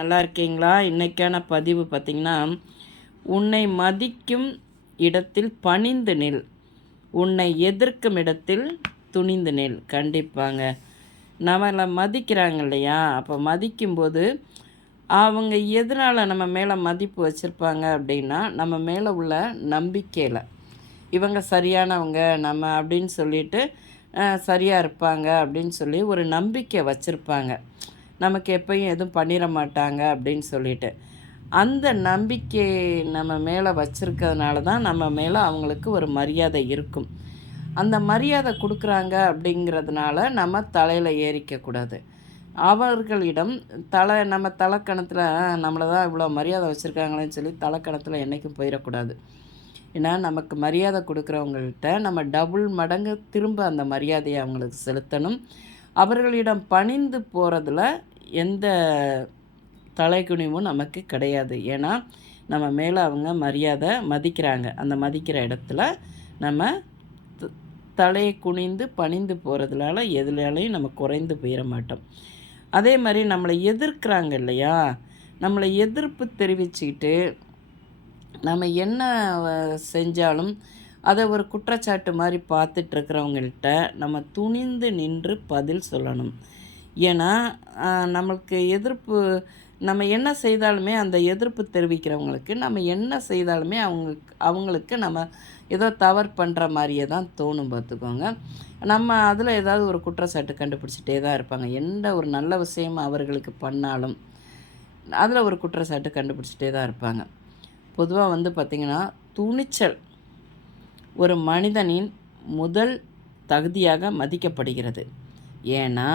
நல்லா இருக்கீங்களா? இன்றைக்கான பதிவு பார்த்திங்கன்னா உன்னை மதிக்கும் இடத்தில் பணிந்து நில். உன்னை எதிர்க்கும் இடத்தில் துணிந்து நில். கண்டிப்பாங்க. நம்மளை மதிக்கிறாங்க இல்லையா? அப்போ மதிக்கும்போது அவங்க எதனால் நம்ம மேலே மதிப்பு வச்சுருப்பாங்க அப்படின்னா நம்ம மேலே உள்ள நம்பிக்கையில். இவங்க சரியானவங்க நம்ம அப்படின்னு சொல்லிட்டு சரியாக இருப்பாங்க அப்படின்னு சொல்லி ஒரு நம்பிக்கை வச்சுருப்பாங்க. நமக்கு எப்பயும் எதுவும் பண்ணிட மாட்டாங்க அப்படின்னு சொல்லிட்டு. அந்த நம்பிக்கை நம்ம மேலே வச்சுருக்கிறதுனால தான் நம்ம மேலே அவங்களுக்கு ஒரு மரியாதை இருக்கும். அந்த மரியாதை கொடுக்குறாங்க அப்படிங்கிறதுனால நம்ம தலையில் ஏறிக்கக்கூடாது அவர்களிடம் தலை நம்ம தலைக்கணத்தில் நம்மளை தான் இவ்வளோ மரியாதை வச்சுருக்காங்களேன்னு சொல்லி தலைக்கணத்தில் என்றைக்கும் போயிடக்கூடாது. ஏன்னா நமக்கு மரியாதை கொடுக்குறவங்கள்ட்ட நம்ம டபுள் மடங்கு திரும்ப அந்த மரியாதையை அவங்களுக்கு செலுத்தணும். அவர்களிடம் பணிந்து போகிறதுல எந்த தலைக்குனிவும் நமக்கு கிடையாது. ஏன்னா நம்ம மேலே அவங்க மரியாதை மதிக்கிறாங்க. அந்த மதிக்கிற இடத்துல நம்ம தலையை குனிந்து பணிந்து போகிறதுனால எதுலாலையும் நம்ம குறைந்து போயிட மாட்டோம். அதே மாதிரி நம்மளை எதிர்க்கிறாங்க இல்லையா? நம்மளை எதிர்ப்பு தெரிவிச்சுக்கிட்டு நம்ம என்ன செஞ்சாலும் அதை ஒரு குற்றச்சாட்டு மாதிரி பார்த்துட்ருக்கிறவங்கள்ட்ட நம்ம துணிந்து நின்று பதில் சொல்லணும். ஏன்னா நம்மளுக்கு எதிர்ப்பு நம்ம என்ன செய்தாலுமே அந்த எதிர்ப்பு தெரிவிக்கிறவங்களுக்கு நம்ம என்ன செய்தாலுமே அவங்களுக்கு அவங்களுக்கு நம்ம ஏதோ தவறு பண்ணுற மாதிரியே தான் தோணும் பார்த்துக்கோங்க. நம்ம அதில் ஏதாவது ஒரு குற்றச்சாட்டு கண்டுபிடிச்சிட்டே தான் இருப்பாங்க. எந்த ஒரு நல்ல விஷயம் அவர்களுக்கு பண்ணாலும் அதில் ஒரு குற்றச்சாட்டு கண்டுபிடிச்சிட்டே தான் இருப்பாங்க. பொதுவாக வந்து பார்த்திங்கன்னா துணிச்சல் ஒரு மனிதனின் முதல் தகுதியாக மதிக்கப்படுகிறது. ஏன்னா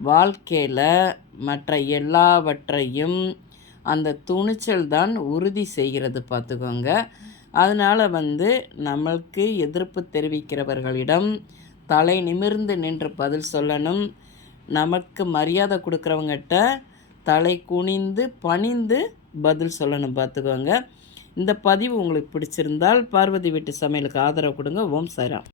வாழ்க்கையில் மற்ற எல்லாவற்றையும் அந்த துணிச்சல் தான் உறுதி செய்கிறது பார்த்துக்கோங்க. அதனால் வந்து நம்மளுக்கு எதிர்ப்பு தெரிவிக்கிறவர்களிடம் தலை நிமிர்ந்து நின்று பதில் சொல்லணும். நமக்கு மரியாதை கொடுக்குறவங்ககிட்ட தலை குனிந்து பணிந்து பதில் சொல்லணும் பார்த்துக்கோங்க. இந்த பதிவு உங்களுக்கு பிடிச்சிருந்தால் பார்வதி வீட்டு சமையலுக்கு ஆதரவு கொடுங்க. ஓம் சாய்ராம்.